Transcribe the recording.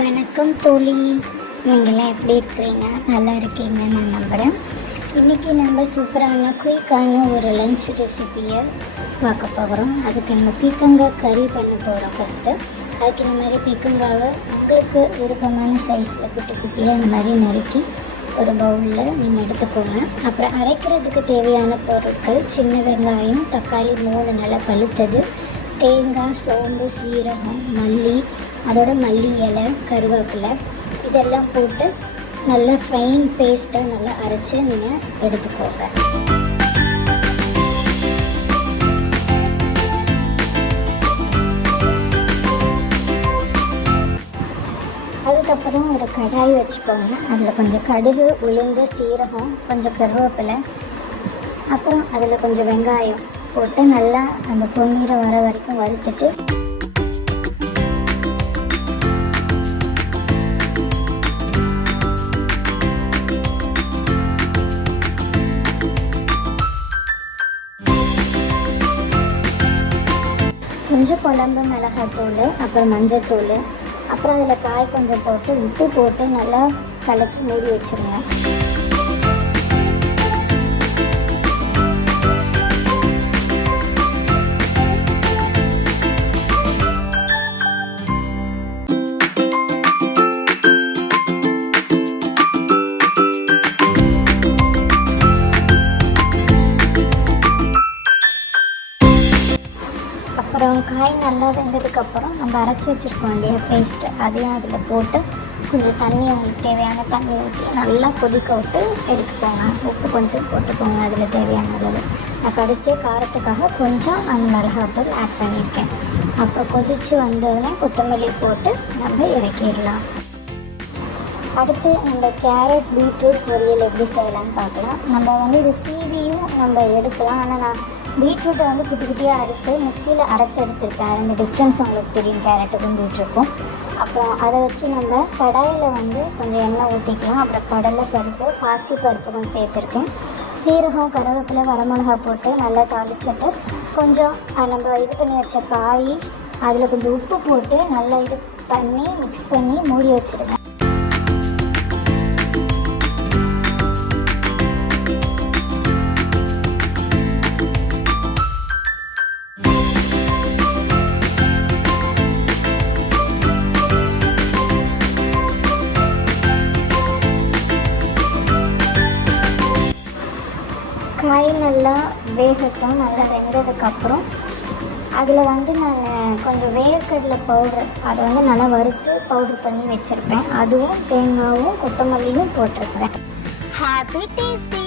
வணக்கம் தோழி, நீங்களாம் எப்படி இருக்கிறீங்க? நல்லா இருக்கீங்க நான் நம்புகிறேன். இன்றைக்கி நம்ம சூப்பரான குயிக்கான ஒரு லஞ்ச் ரெசிப்பியை பார்க்க போகிறோம். அதுக்கு நம்ம பீக்கங்காய் கறி பண்ண போகிறோம். ஃபஸ்ட்டு அதுக்கு இந்த மாதிரி பீக்கங்காவை உங்களுக்கு விருப்பமான சைஸில் குட்டி குட்டியாக இந்த மாதிரி நறுக்கி ஒரு பவுலில் நீங்கள் எடுத்துக்கோங்க. அப்புறம் அரைக்கிறதுக்கு தேவையான பொருட்கள்: சின்ன வெங்காயம், தக்காளி 3 நல்லா பழுத்தது, தேங்காய், சோம்பு, சீரகம், மல்லி, அதோட மல்லி இலை, கருவேப்பிலை, இதெல்லாம் போட்டு நல்லா ஃபைன் பேஸ்ட்டாக நல்லா அரைச்சி நீங்கள் எடுத்துக்கோங்க. அதுக்கப்புறம் ஒரு கடாய் வச்சுக்கோங்க. அதில் கொஞ்சம் கடுகு, உளுந்து, சீரகம், கொஞ்சம் கருவேப்பிலை, அப்புறம் அதில் கொஞ்சம் வெங்காயம் போட்டு நல்லா அந்த பொன்னிறம் வர வரைக்கும் வறுத்துட்டு கொஞ்சம் குழம்பு மிளகாத்தூள், அப்புறம் மஞ்சத்தூள், அப்புறம் அதில் காய் கொஞ்சம் போட்டு உப்பு போட்டு நல்லா கலக்கி மூடி வச்சுருங்க. அப்புறம் காய் நல்லா வெந்ததுக்கப்புறம் நம்ம அரைச்சி வச்சுருக்கோம் இல்லையா பேஸ்ட்டு, அதையும் அதில் போட்டு கொஞ்சம் தண்ணி, உங்களுக்கு தேவையான தண்ணி ஊற்றி நல்லா கொதிக்க விட்டு எடுத்துக்கோங்க. உப்பு கொஞ்சம் போட்டுக்கோங்க அதில் தேவையான அளவு. நான் கடைசியாக காரத்துக்காக கொஞ்சம் அந்த மிளகாத்தூள் ஆட் பண்ணியிருக்கேன். அப்புறம் கொதித்து வந்ததுன்னா கொத்தமல்லி போட்டு நம்ம இறக்கிடலாம். அடுத்து நம்ம கேரட் பீட்ரூட் பொரியல் எப்படி செய்யலான்னு பார்க்கலாம். நம்ம இது சீவியும் நம்ம எடுக்கலாம். ஆனால் நான் பீட்ரூட்டை குட்டி குட்டியாக அறுத்து மிக்சியில் அரைச்சி எடுத்துருப்பேன். அந்த டிஃப்ரென்ஸ் உங்களுக்கு தெரியும் கேரட்டுக்கும் பீட்ரூட்டுக்கும். அப்புறம் அதை வச்சு நம்ம கடாயில் கொஞ்சம் எண்ணெய் ஊற்றிக்கலாம். அப்புறம் கடலை பருப்பு, பாசி பருப்பு கொஞ்சம் சேர்த்துருக்கேன். சீரகம், கருவேப்பிலை, வரமிளகா போட்டு நல்லா தாளிச்சிட்டு கொஞ்சம் நம்ம இது பண்ணி வச்ச காய் அதில் கொஞ்சம் உப்பு போட்டு நல்லா இது பண்ணி மிக்ஸ் பண்ணி மூடி வச்சுடுங்க. காய் நல்லா வேகட்டும். நல்லா வெந்ததுக்கப்புறம் அதில் நான் கொஞ்சம் வேர்க்கடலை பவுடர் அதை நல்லா வறுத்து பவுடர் பண்ணி வச்சுருப்பேன். அதுவும் தேங்காயும் கொத்தமல்லியும் போட்டிருக்கிறேன். Happy tasty!